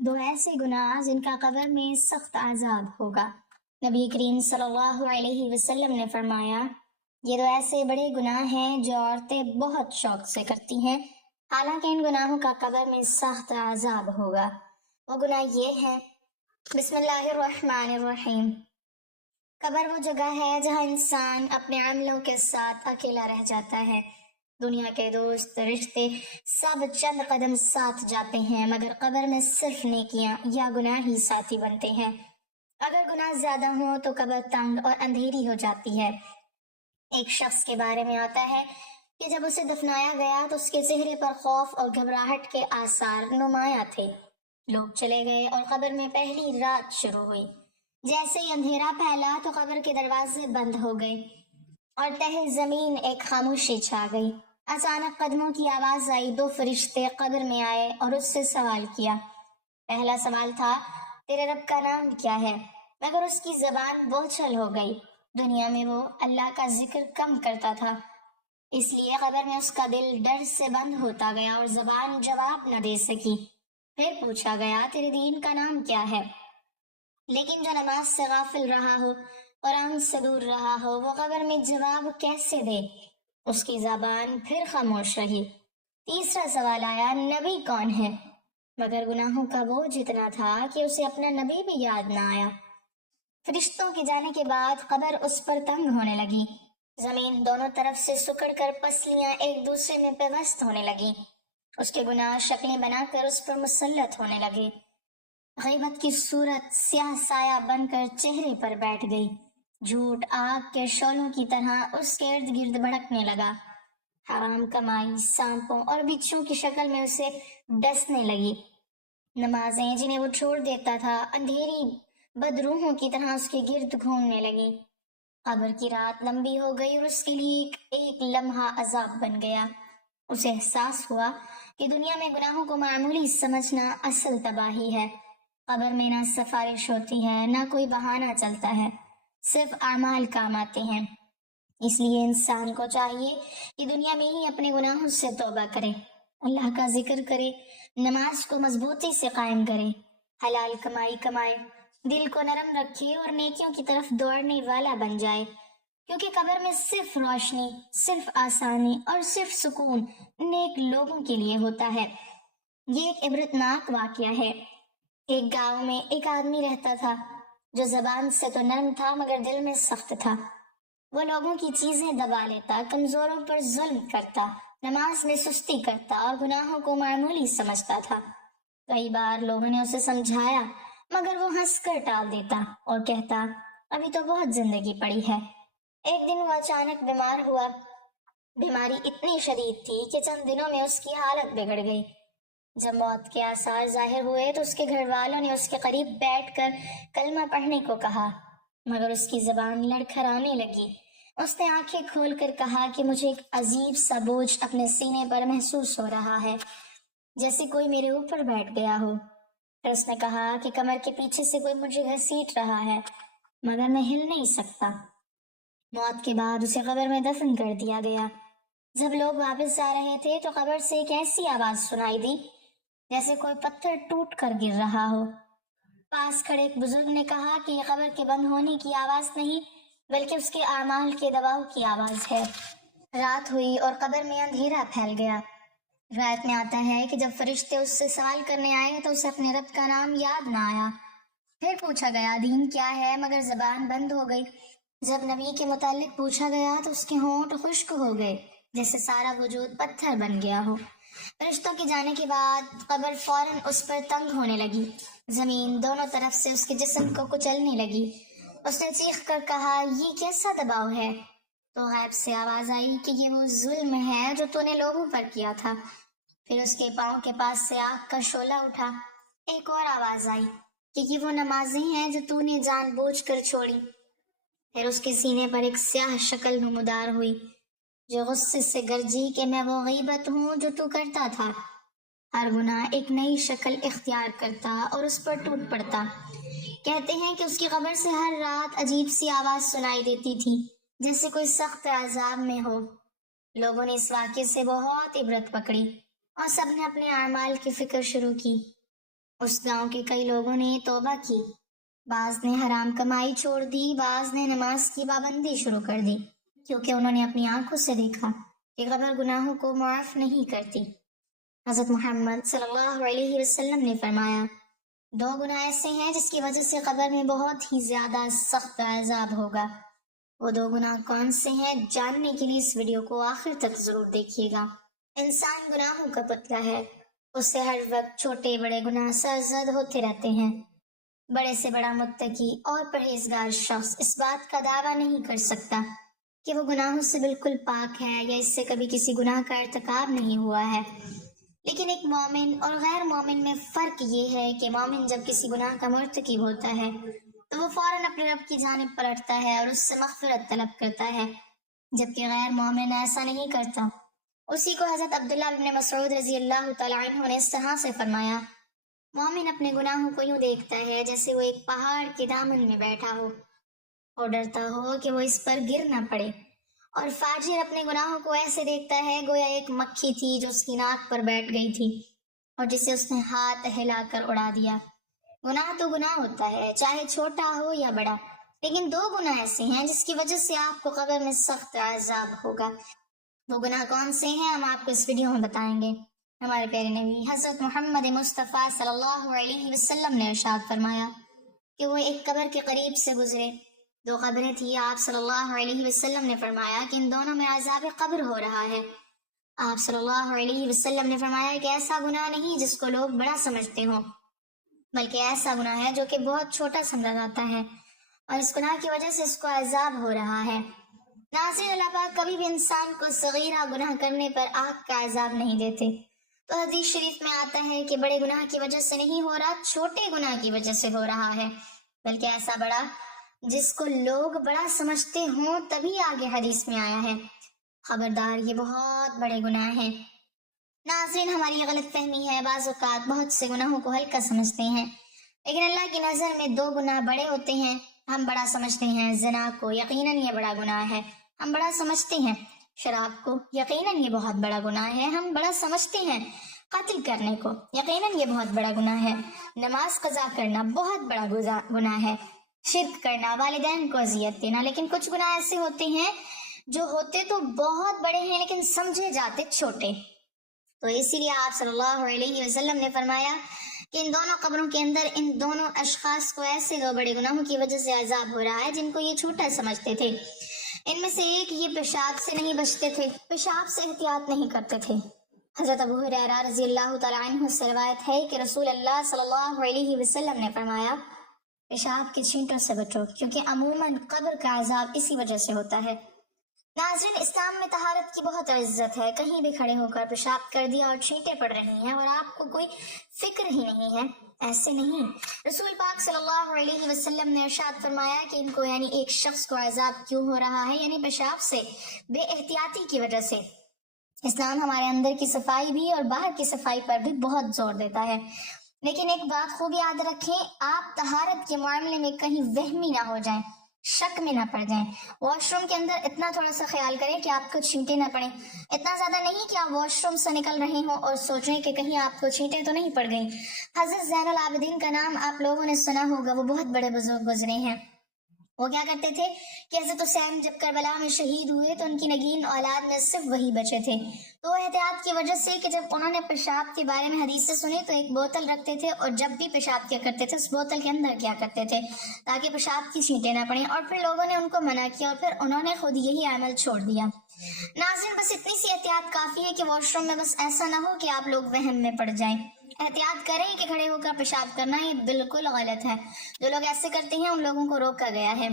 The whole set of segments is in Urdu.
دو ایسے گناہ جن کا قبر میں سخت عذاب ہوگا۔ نبی کریم صلی اللہ علیہ وسلم نے فرمایا، یہ دو ایسے بڑے گناہ ہیں جو عورتیں بہت شوق سے کرتی ہیں، حالانکہ ان گناہوں کا قبر میں سخت عذاب ہوگا۔ وہ گناہ یہ ہیں: بسم اللہ الرحمن الرحیم۔ قبر وہ جگہ ہے جہاں انسان اپنے عملوں کے ساتھ اکیلا رہ جاتا ہے۔ دنیا کے دوست رشتے سب چند قدم ساتھ جاتے ہیں، مگر قبر میں صرف نیکیاں یا گناہ ہی ساتھی بنتے ہیں۔ اگر گناہ زیادہ ہوں تو قبر تنگ اور اندھیری ہو جاتی ہے۔ ایک شخص کے بارے میں آتا ہے کہ جب اسے دفنایا گیا تو اس کے چہرے پر خوف اور گھبراہٹ کے آثار نمایاں تھے۔ لوگ چلے گئے اور قبر میں پہلی رات شروع ہوئی۔ جیسے ہی اندھیرا پھیلا تو قبر کے دروازے بند ہو گئے اور تہہ زمین ایک خاموشی چھا گئی۔ اچانک قدموں کی آواز آئی۔ دو فرشتے قبر میں آئے اور اس سے سوال کیا۔ پہلا سوال تھا، تیرے رب کا نام کیا ہے؟ مگر اس کی زبان بوچھل ہو گئی۔ دنیا میں وہ اللہ کا ذکر کم کرتا تھا، اس لیے قبر میں اس کا دل ڈر سے بند ہوتا گیا اور زبان جواب نہ دے سکی۔ پھر پوچھا گیا، تیرے دین کا نام کیا ہے؟ لیکن جو نماز سے غافل رہا ہو، قرآن سے دور رہا ہو، وہ قبر میں جواب کیسے دے؟ اس کی زبان پھر خاموش رہی۔ تیسرا سوال آیا، نبی کون ہے؟ مگر گناہوں کا بوجھ اتنا تھا کہ اسے اپنا نبی بھی یاد نہ آیا۔ فرشتوں کے جانے کے بعد قبر اس پر تنگ ہونے لگی۔ زمین دونوں طرف سے سکڑ کر پسلیاں ایک دوسرے میں پیوست ہونے لگی۔ اس کے گناہ شکلیں بنا کر اس پر مسلط ہونے لگے۔ غیبت کی صورت سیاہ سایہ بن کر چہرے پر بیٹھ گئی۔ جھوٹ آگ کے شعلوں کی طرح اس کے ارد گرد بھڑکنے لگا۔ حرام کمائی سانپوں اور بچھو کی شکل میں اسے ڈسنے لگی۔ نمازیں جنہیں وہ چھوڑ دیتا تھا اندھیری بدروحوں کی طرح اس کے گرد گھومنے لگی۔ قبر کی رات لمبی ہو گئی اور اس کے لیے ایک لمحہ عذاب بن گیا۔ اسے احساس ہوا کہ دنیا میں گناہوں کو معمولی سمجھنا اصل تباہی ہے۔ قبر میں نہ سفارش ہوتی ہے، نہ کوئی بہانہ چلتا ہے، صرف اعمال کام آتے ہیں۔ اس لیے انسان کو چاہیے کہ دنیا میں ہی اپنے گناہوں سے توبہ کرے، اللہ کا ذکر کرے، نماز کو مضبوطی سے قائم کرے، حلال کمائی کمائے، دل کو نرم رکھے اور نیکیوں کی طرف دوڑنے والا بن جائے، کیونکہ قبر میں صرف روشنی، صرف آسانی اور صرف سکون نیک لوگوں کے لیے ہوتا ہے۔ یہ ایک عبرتناک واقعہ ہے۔ ایک گاؤں میں ایک آدمی رہتا تھا جو زبان سے تو نرم تھا مگر دل میں سخت تھا۔ وہ لوگوں کی چیزیں دبا لیتا، کمزوروں پر ظلم کرتا، نماز میں سستی کرتا اور گناہوں کو معمولی سمجھتا تھا۔ کئی بار لوگوں نے اسے سمجھایا مگر وہ ہنس کر ٹال دیتا اور کہتا، ابھی تو بہت زندگی پڑی ہے۔ ایک دن وہ اچانک بیمار ہوا۔ بیماری اتنی شدید تھی کہ چند دنوں میں اس کی حالت بگڑ گئی۔ جب موت کے آثار ظاہر ہوئے تو اس کے گھر والوں نے اس کے قریب بیٹھ کر کلمہ پڑھنے کو کہا، مگر اس کی زبان لڑکھڑانے لگی۔ اس نے آنکھیں کھول کر کہا کہ مجھے ایک عجیب سا بوجھ اپنے سینے پر محسوس ہو رہا ہے، جیسے کوئی میرے اوپر بیٹھ گیا ہو۔ پھر اس نے کہا کہ کمر کے پیچھے سے کوئی مجھے گھسیٹ رہا ہے، مگر میں ہل نہیں سکتا۔ موت کے بعد اسے قبر میں دفن کر دیا گیا۔ جب لوگ واپس جا رہے تھے تو قبر سے ایک ایسی آواز سنائی دی جیسے کوئی پتھر ٹوٹ کر گر رہا ہو۔ پاس کھڑے ایک بزرگ نے کہا کہ یہ قبر کے بند ہونے کی آواز نہیں بلکہ اس کے اعمال کے دباؤ کی آواز ہے۔ رات ہوئی اور قبر میں اندھیرا پھیل گیا۔ روایت میں آتا ہے کہ جب فرشتے اس سے سوال کرنے آئے تو اسے اپنے رب کا نام یاد نہ آیا۔ پھر پوچھا گیا، دین کیا ہے؟ مگر زبان بند ہو گئی۔ جب نبی کے متعلق پوچھا گیا تو اس کے ہونٹ خشک ہو گئے، جیسے سارا وجود پتھر بن گیا ہو۔ فرشتوں کے جانے کے بعد قبر فوراً اس پر تنگ ہونے لگی۔ زمین دونوں طرف سے اس کے جسم کو کچلنے لگی۔ اس نے چیخ کر کہا، یہ کیسا دباؤ ہے؟ تو غیب سے آواز آئی کہ یہ وہ ظلم ہے جو تو نے لوگوں پر کیا تھا۔ پھر اس کے پاؤں کے پاس سے آگ کا شعلہ اٹھا۔ ایک اور آواز آئی کہ یہ وہ نمازیں ہیں جو تو نے جان بوجھ کر چھوڑی۔ پھر اس کے سینے پر ایک سیاہ شکل نمودار ہوئی جو غصے سے گرجی کہ میں وہ غیبت ہوں جو تو کرتا تھا۔ ہر گناہ ایک نئی شکل اختیار کرتا اور اس پر ٹوٹ پڑتا۔ کہتے ہیں کہ اس کی قبر سے ہر رات عجیب سی آواز سنائی دیتی تھی جیسے کوئی سخت عذاب میں ہو۔ لوگوں نے اس واقعے سے بہت عبرت پکڑی اور سب نے اپنے اعمال کی فکر شروع کی۔ اس گاؤں کے کئی لوگوں نے توبہ کی، بعض نے حرام کمائی چھوڑ دی، بعض نے نماز کی پابندی شروع کر دی، کیونکہ انہوں نے اپنی آنکھوں سے دیکھا کہ قبر گناہوں کو معاف نہیں کرتی۔ حضرت محمد صلی اللہ علیہ وسلم نے فرمایا، دو گناہ ایسے ہیں جس کی وجہ سے قبر میں بہت ہی زیادہ سخت عذاب ہوگا۔ وہ دو گناہ کون سے ہیں جاننے کے لیے اس ویڈیو کو آخر تک ضرور دیکھیے گا۔ انسان گناہوں کا پتلا ہے، اس سے ہر وقت چھوٹے بڑے گناہ سرزد ہوتے رہتے ہیں۔ بڑے سے بڑا متقی اور پرہیزگار شخص اس بات کا دعویٰ نہیں کر سکتا کہ وہ گناہوں سے بالکل پاک ہے یا اس سے کبھی کسی گناہ کا ارتکاب نہیں ہوا ہے۔ لیکن ایک مومن اور غیر مومن میں فرق یہ ہے کہ مومن جب کسی گناہ کا مرتکب ہوتا ہے تو وہ فوراً اپنے رب کی جانب پلٹتا ہے اور اس سے مغفرت طلب کرتا ہے، جبکہ غیر مومن ایسا نہیں کرتا۔ اسی کو حضرت عبداللہ بن مسعود رضی اللہ تعالیٰ عنہ نے اس طرح سے فرمایا، مومن اپنے گناہوں کو یوں دیکھتا ہے جیسے وہ ایک پہاڑ کے دامن میں بیٹھا ہو اور ڈرتا ہو کہ وہ اس پر گر نہ پڑے، اور فاجر اپنے گناہوں کو ایسے دیکھتا ہے گویا ایک مکھی تھی جو اس کی ناک پر بیٹھ گئی تھی اور جسے اس نے ہاتھ ہلا کر اڑا دیا۔ گناہ تو گناہ ہوتا ہے، چاہے چھوٹا ہو یا بڑا، لیکن دو گناہ ایسے ہیں جس کی وجہ سے آپ کو قبر میں سخت عذاب ہوگا۔ وہ گناہ کون سے ہیں ہم آپ کو اس ویڈیو میں بتائیں گے۔ ہمارے پیارے نبی حضرت محمد مصطفیٰ صلی اللہ علیہ وسلم نے ارشاد فرمایا کہ وہ ایک قبر کے قریب سے گزرے، دو قبریں تھیں، آپ صلی اللہ علیہ وسلم نے فرمایا کہ ان دونوں میں عذاب قبر ہو رہا ہے۔ آپ صلی اللہ علیہ وسلم نے فرمایا کہ ایسا گناہ نہیں جس کو لوگ بڑا سمجھتے ہوں، بلکہ ایسا گناہ ہے جو کہ بہت چھوٹا سمجھا جاتا ہے، اور اس گناہ کی وجہ سے اس کو عذاب ہو رہا ہے۔ ناظرین، اللہ پاک کبھی بھی انسان کو صغیرہ گناہ کرنے پر آگ کا عذاب نہیں دیتے۔ تو حدیث شریف میں آتا ہے کہ بڑے گناہ کی وجہ سے نہیں ہو رہا، چھوٹے گناہ کی وجہ سے ہو رہا ہے، بلکہ ایسا بڑا جس کو لوگ بڑا سمجھتے ہوں، تبھی آگے حدیث میں آیا ہے، خبردار یہ بہت بڑے گناہ ہیں۔ ناظرین، ہماری غلط فہمی ہے، بعض اوقات بہت سے گناہوں کو ہلکا سمجھتے ہیں، لیکن اللہ کی نظر میں دو گناہ بڑے ہوتے ہیں۔ ہم بڑا سمجھتے ہیں زنا کو، یقیناً یہ بڑا گناہ ہے، ہم بڑا سمجھتے ہیں شراب کو، یقیناً یہ بہت بڑا گناہ ہے، ہم بڑا سمجھتے ہیں قتل کرنے کو، یقیناً یہ بہت بڑا گناہ ہے، نماز قضا کرنا بہت بڑا گناہ ہے، شرک کرنا، والدین کو اذیت دینا۔ لیکن کچھ گناہ ایسے ہوتے ہیں جو ہوتے تو بہت بڑے ہیں لیکن سمجھے جاتے چھوٹے۔ تو اسی لیے آپ صلی اللہ علیہ وسلم نے فرمایا کہ ان دونوں قبروں کے اندر ان دونوں اشخاص کو ایسے دو بڑے گناہوں کی وجہ سے عذاب ہو رہا ہے جن کو یہ چھوٹا سمجھتے تھے۔ ان میں سے ایک، یہ پیشاب سے نہیں بچتے تھے، پیشاب سے احتیاط نہیں کرتے تھے۔ حضرت ابو ہریرہ رضی اللہ تعالیٰ عنہ سے روایت ہے کہ رسول اللہ صلی اللہ علیہ وسلم نے فرمایا، پیشاب کے چھینٹوں سے بچو، کیونکہ عموماً قبر کا عذاب اسی وجہ سے ہوتا ہے۔ ناظرین، اسلام میں طہارت کی بہت عزت ہے، کہیں بھی کھڑے ہو کر پیشاب کر دیا اور چھینٹیں پڑ رہی ہیں اور آپ کو کوئی فکر ہی نہیں ہے، ایسے نہیں۔ رسول پاک صلی اللہ علیہ وسلم نے ارشاد فرمایا کہ ان کو یعنی ایک شخص کو عذاب کیوں ہو رہا ہے، یعنی پیشاب سے، بے احتیاطی کی وجہ سے۔ اسلام ہمارے اندر کی صفائی بھی اور باہر کی صفائی پر بھی بہت زور دیتا ہے، لیکن ایک بات خوب یاد رکھیں، آپ طہارت کے معاملے میں کہیں وہمی نہ ہو جائیں، شک میں نہ پڑ جائیں۔ واش روم کے اندر اتنا تھوڑا سا خیال کریں کہ آپ کو چھینٹیں نہ پڑیں، اتنا زیادہ نہیں کہ آپ واش روم سے نکل رہے ہوں اور سوچ رہے کہ کہیں آپ کو چھینٹیں تو نہیں پڑ گئیں۔ حضرت زین العابدین کا نام آپ لوگوں نے سنا ہوگا، وہ بہت بڑے بزرگ گزرے ہیں۔ وہ کیا کرتے تھے کہ حضرت حسین جب کربلا میں شہید ہوئے تو ان کی نگین اولاد میں صرف وہی بچے تھے، تو احتیاط کی وجہ سے کہ جب انہوں نے پیشاب کے بارے میں حدیث سے سنی تو ایک بوتل رکھتے تھے اور جب بھی پیشاب کیا کرتے تھے اس بوتل کے اندر کیا کرتے تھے تاکہ پیشاب کی چھینٹیں نہ پڑیں، اور پھر لوگوں نے ان کو منع کیا اور پھر انہوں نے خود یہی عمل چھوڑ دیا۔ ناظرین، بس اتنی سی احتیاط کافی ہے کہ واش روم میں بس ایسا نہ ہو کہ آپ لوگ وہم میں پڑ جائیں۔ احتیاط کریں کہ کھڑے ہو کر پیشاب کرنا یہ بالکل غلط ہے، جو لوگ ایسے کرتے ہیں ان لوگوں کو روکا گیا ہے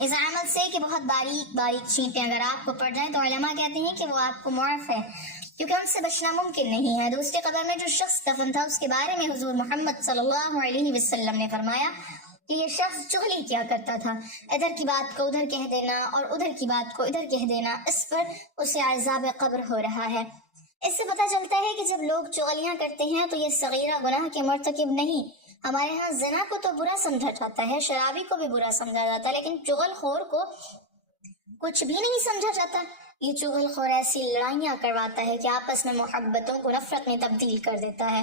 اس عمل سے کہ بہت باریک باریک چھینٹیں اگر آپ کو پڑ جائیں تو علماء کہتے ہیں کہ وہ آپ کو معاف ہے، کیونکہ ان سے بچنا ممکن نہیں ہے۔ دوسری قبر میں جو شخص دفن تھا اس کے بارے میں حضور محمد صلی اللہ علیہ وسلم نے فرمایا کہ یہ شخص چغلی کیا کرتا تھا، ادھر کی بات کو ادھر کہہ دینا اور ادھر کی بات کو ادھر کہہ دینا، اس پر اسے عذاب قبر ہو رہا ہے۔ اس سے پتہ چلتا ہے کہ جب لوگ چغلیاں کرتے ہیں تو یہ صغیرہ گناہ کے مرتکب نہیں۔ ہمارے ہاں زنا کو تو برا سمجھا جاتا ہے، شرابی کو بھی برا سمجھا جاتا ہے، لیکن چغل خور کو کچھ بھی نہیں سمجھا جاتا۔ یہ چغل خور ایسی لڑائیاں کرواتا ہے کہ آپس میں محبتوں کو نفرت میں تبدیل کر دیتا ہے۔